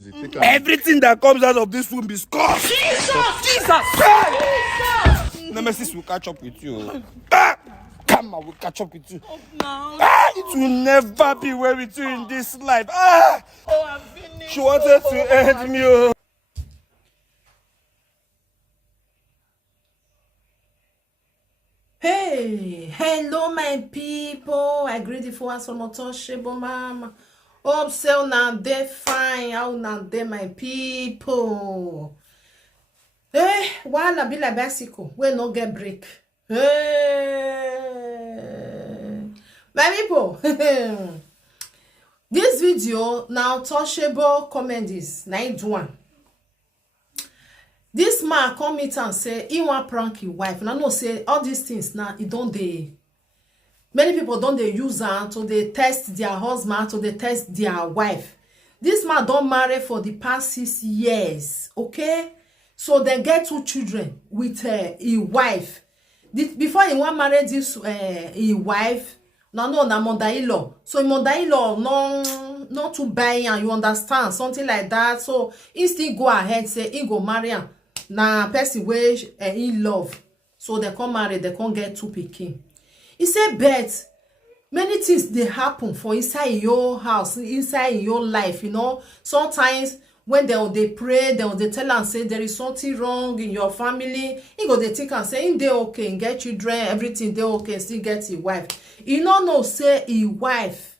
Everything that comes out of this womb is cursed. Jesus! Nemesis will catch up with you. Come on, we'll catch up with you. Now. It will never be well with you in this life. I'm finished. She wanted to end me. Hey, hello my people. I greet you for us from Otoshebo mama. Hope so now they fine. How now they my people. Hey, wanna be like bicycle? We no get break. Hey, my people. This video now Otoshebo comedies. Now do one. This man come meet and say he want prank his wife. And I know say all these things now it don't they many people don't they use am to they test their husband, to they test their wife. This man don't marry for the past 6 years, okay? So they get 2 children with his wife. Before he want marry this his wife, na mother-in-law. So mother-in-law not to buy and you understand something like that. So he still go ahead say he go marry am. Na person wey he love, so they come marry, they come get 2 pikin. He say but many things they happen for inside your house, inside your life, you know. Sometimes when they pray, they tell and say there is something wrong in your family. He go they think and say in they okay, get children, everything they okay, still get his wife. You know say his wife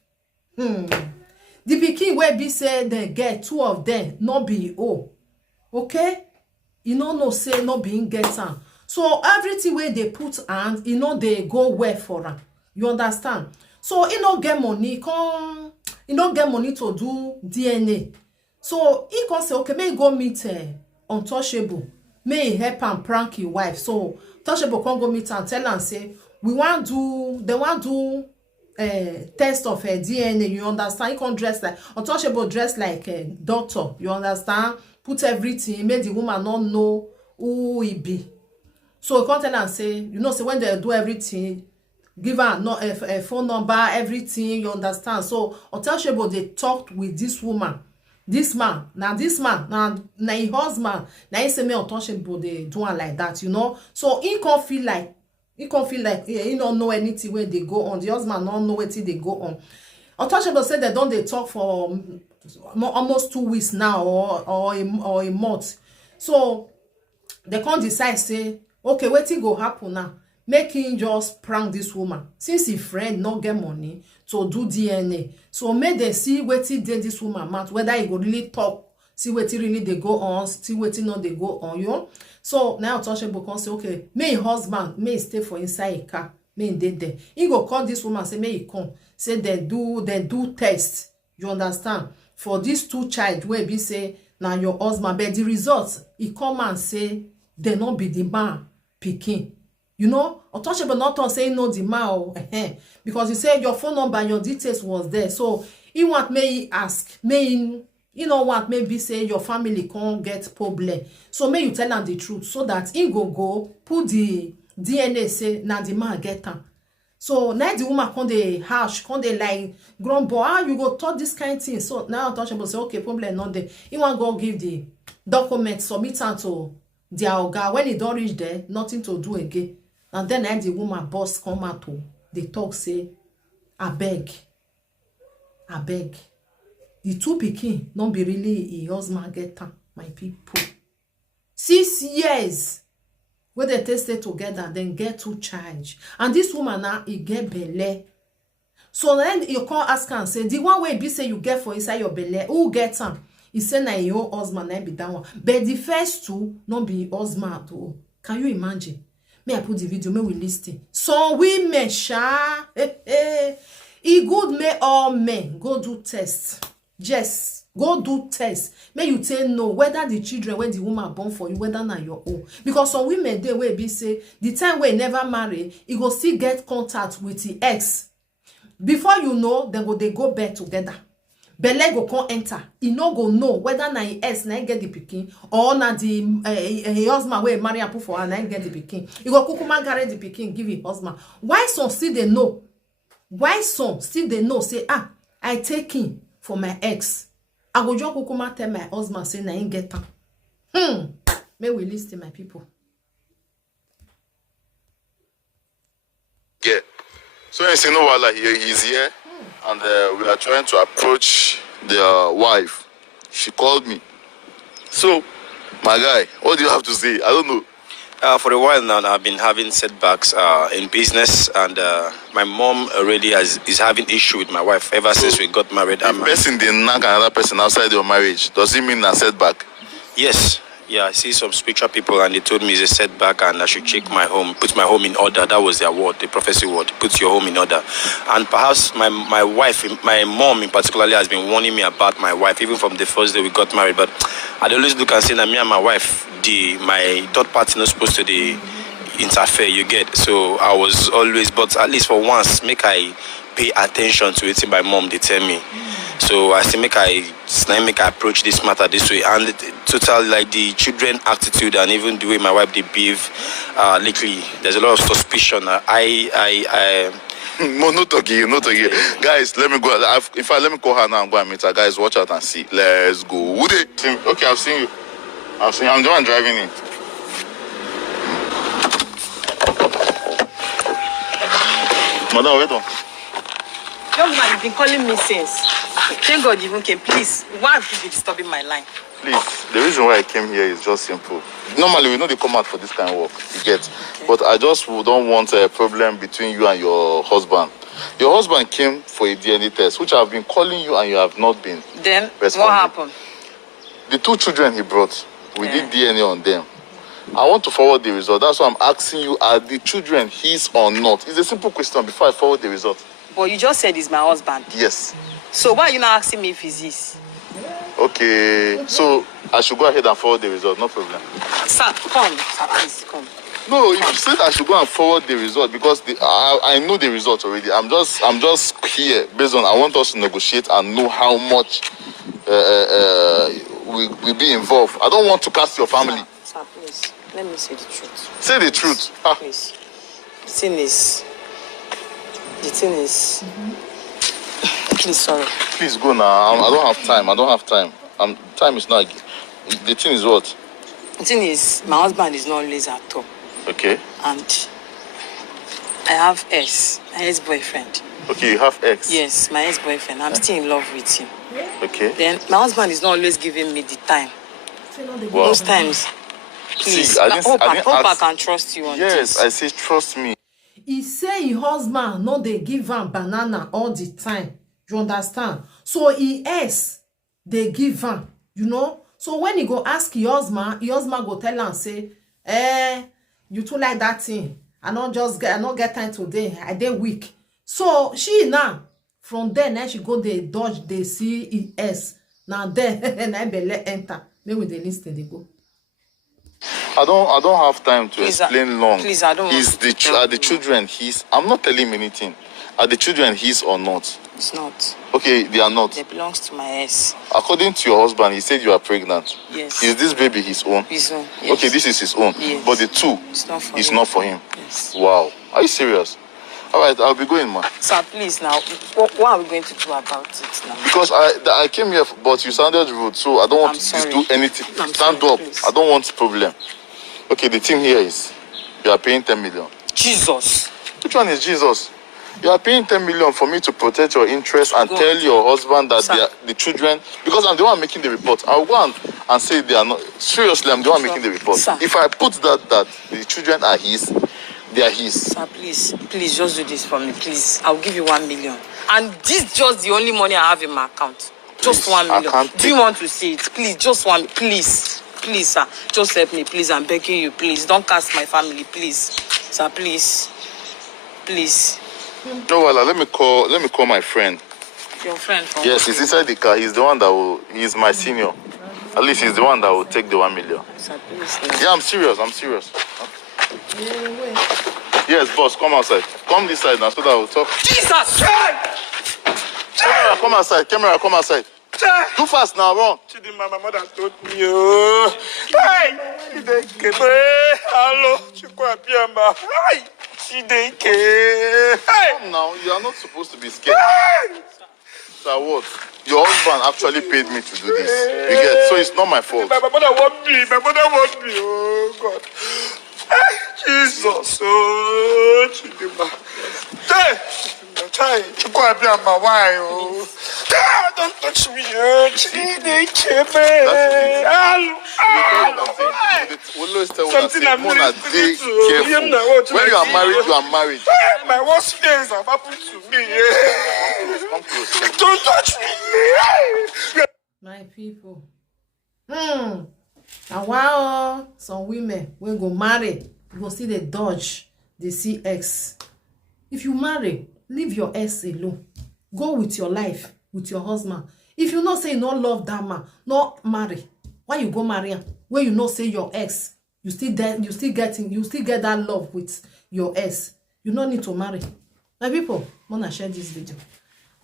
the pikin wey be say they get 2 of them not be oh, okay. You know say no being get am. So everything where they put hand, you know they go well for am. You understand? So he no get money, he no get money to do DNA. So he can say okay, may he go meet Untouchable, may he help am prank his wife. So Untouchable can go meet and tell am say they want do test of her DNA. You understand? He can dress like Untouchable, dress like a doctor. You understand? Put everything, make the woman not know who he be. So he come tell and say, you know, say when they do everything, give her a phone number, everything, you understand? So Untouchable, they talked with this woman, this man, now his husband, now he say me Untouchable, they do it like that, you know. So he can't feel like he don't know anything where they go on. The husband don't know what they go on. Untouchable said they talk for almost 2 weeks now or a month. So they can't decide say okay, wetin go happen now, make him just prank this woman since his friend not get money to do DNA. So make them see wetin dey this woman mouth, whether he go really talk, see wetin really they go on, see wetin not they go on, you know. So now Untouchable can say okay, may his husband may stay for inside a car, may dey there. He go call this woman say may he come, say they do test, you understand, for these 2 child wey be say now your husband, but the results he come and say they not be the man pikin. You know, Untouchable not to say no the man because he said your phone number, your details was there. So he want me ask, me you know what, maybe say your family can't get problem. So may you tell them the truth so that he go put the DNA say now the man get am. So now the woman come dey harsh, come dey like grumble, how you go talk this kind of thing. So now Untouchable say okay, problem not there. He want go give the document, submit am to their oga. When he don't reach there, nothing to do again. And then the woman boss come out to they talk say abeg, the 2 pikin not be really a husband get am, my people. 6 years where they tested together, then get 2 child. And this woman now he get belle. So then you can't ask and say the one way be say you get for inside your belle, who get am? He say na your husband na be that one. But the first 2 not be husband though. Can you imagine? May I put the video, may we listen. So women sha e good may all men go do test. Yes, go do test. May you tell know whether the children when the woman born for you, whether na your own. Because some women they will be say the time we never marry, he go still get contact with the ex. Before you know, they go back together. Belle go come enter. He no go know whether na ex na get the pikin or na the husband wey marry and put for her na get the pikin. He go kukuma carry the pikin give his husband. Why some still they know? Why some still they know say I take him for my ex. I go just kukuma tell my husband say na him get am. May we listen, my people. Yeah. So you see, no, while he's here, and we are trying to approach the wife. She called me. So, my guy, what do you have to say? I don't know. For a while now, I've been having setbacks in business, and my mom already is having issue with my wife ever since we got married. If person did knock another person outside your marriage, does it mean a setback? Yes. Yeah, I see some spiritual people, and they told me it's a setback, and I should check my home, put my home in order. That was their word, the prophecy word. Put your home in order. And perhaps my wife, my mom in particular, has been warning me about my wife, even from the first day we got married. But I'd always look and say that me and my wife, my third party not supposed to interfere, you get. So I was always, but at least for once, make I pay attention to it. My mom, they tell me. So I say make I approach this matter this way, and total like the children attitude and even the way my wife they behave, lately there's a lot of suspicion. No talking. Guys, let me go. In fact, let me call her now and go and meet her. Guys, watch out and see. Let's go. Who they? Okay, I've seen you. I'm the one driving in. Madam, wait on. Young man, you've been calling me since. Thank God you even came. Please, why have you been disturbing my line? Please, the reason why I came here is just simple. Normally, we know they come out for this kind of work, you get. Okay. But I just don't want a problem between you and your husband. Your husband came for a DNA test, which I've been calling you and you have not been. Then, responding. What happened? The 2 children he brought, we did DNA on them. I want to forward the result. That's why I'm asking you, are the children his or not? It's a simple question before I forward the result. But you just said he's my husband. Yes. So why are you not asking me if he's his? Okay, so I should go ahead and forward the result, no problem. Sir, come. Sir, please, come. No, you said I should go and forward the result because I know the result already. I'm just here based on I want us to negotiate and know how much we be involved. I don't want to cast your family. Sir, please, let me say the truth. Say the truth. Please. The thing is. Please, sorry. Please go now. I don't have time. Time is not. The thing is what? The thing is, my husband is not always at home. Okay. And I have my ex-boyfriend. Okay, you have ex? Yes, my ex-boyfriend. I'm still in love with him. Okay. Then my husband is not always giving me the time. Wow. Most times. Please, see, I hope I can trust you on this. Yes, I say trust me. He say his husband no dey give am banana all the time. You understand? So he ex they give am, you know. So when he go ask your husband go tell am say, you too like that thing. I not get time today. I dey weak. So she now from there now she go dey dodge dey see ES. Now there and I belle enter. Maybe they listen they go. I don't have time to explain long. Please, I don't. Are the children his? I'm not telling him anything. Are the children his or not? It's not. Okay, they are not. They belongs to my ex. According to your husband, he said you are pregnant. Yes. Is this baby his own? His own. Yes. Okay, this is his own. Yes. But the 2 it's not for him. Yes. Wow. Are you serious? All right, I'll be going, man. Sir, please now. What are we going to do about it now? Because I came here, but you sounded rude, so I don't want to do anything. Stand up. Please. I don't want problem. Okay, the thing here is you are paying 10 million. Jesus. Which one is Jesus? You are paying 10 million for me to protect your interests and tell your husband that they are the children, because I'm the one making the report. I'll go and say they are not. Seriously, I'm the one making the report. Sir. If I put that the children are his, they are his. Sir, please just do this for me, please. I'll give you 1 million. And this is just the only money I have in my account. Just Please, 1 million. Do you want to see it? Please, just one. Please, sir. Just help me, please. I'm begging you, please. Don't cast my family, please. Sir, please. No, well, let me call my friend. Your friend from Yes, he's inside the car. He's the one that will. He's my senior. At least he's the one that will take the 1 million. Sir, please. Yeah, I'm serious. Yes, boss, come outside. Come this side now so that we'll talk. Jesus! Camera, come outside. Too fast now, run. My mother told me, oh. Hey! Hello, Chukwapiamba. Hey! Hey! Come now, you are not supposed to be scared. Hey! Sir, what? Your husband actually paid me to do this. You get, so it's not my fault. My mother want me. My mother want me. Oh God. Hey, Jesus. Oh, Chidima. Hey, Chai. Chukwabiama. Why? Oh. Ah, don't touch me. Oh, Chidima. Something I'm really careful. When you are married, you are married. My worst fears have happened to me. Come close. Don't touch me. My people. And wow, some women will go marry, you go see the dodge, they see ex. If you marry, leave your ex alone. Go with your life, with your husband. If you not say you not love that man, not marry. Why you go marry him? When you not say your ex, you still get that love with your ex. You don't need to marry. My people, wanna share this video.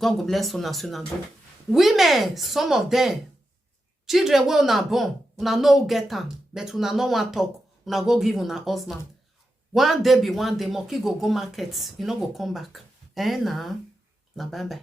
God go bless una soon and do. Women, some of them, children wey una born, una no get am, but una no wan talk, una go give una husband. One day be one day, monkey go market, you no go come back. Na bye bye.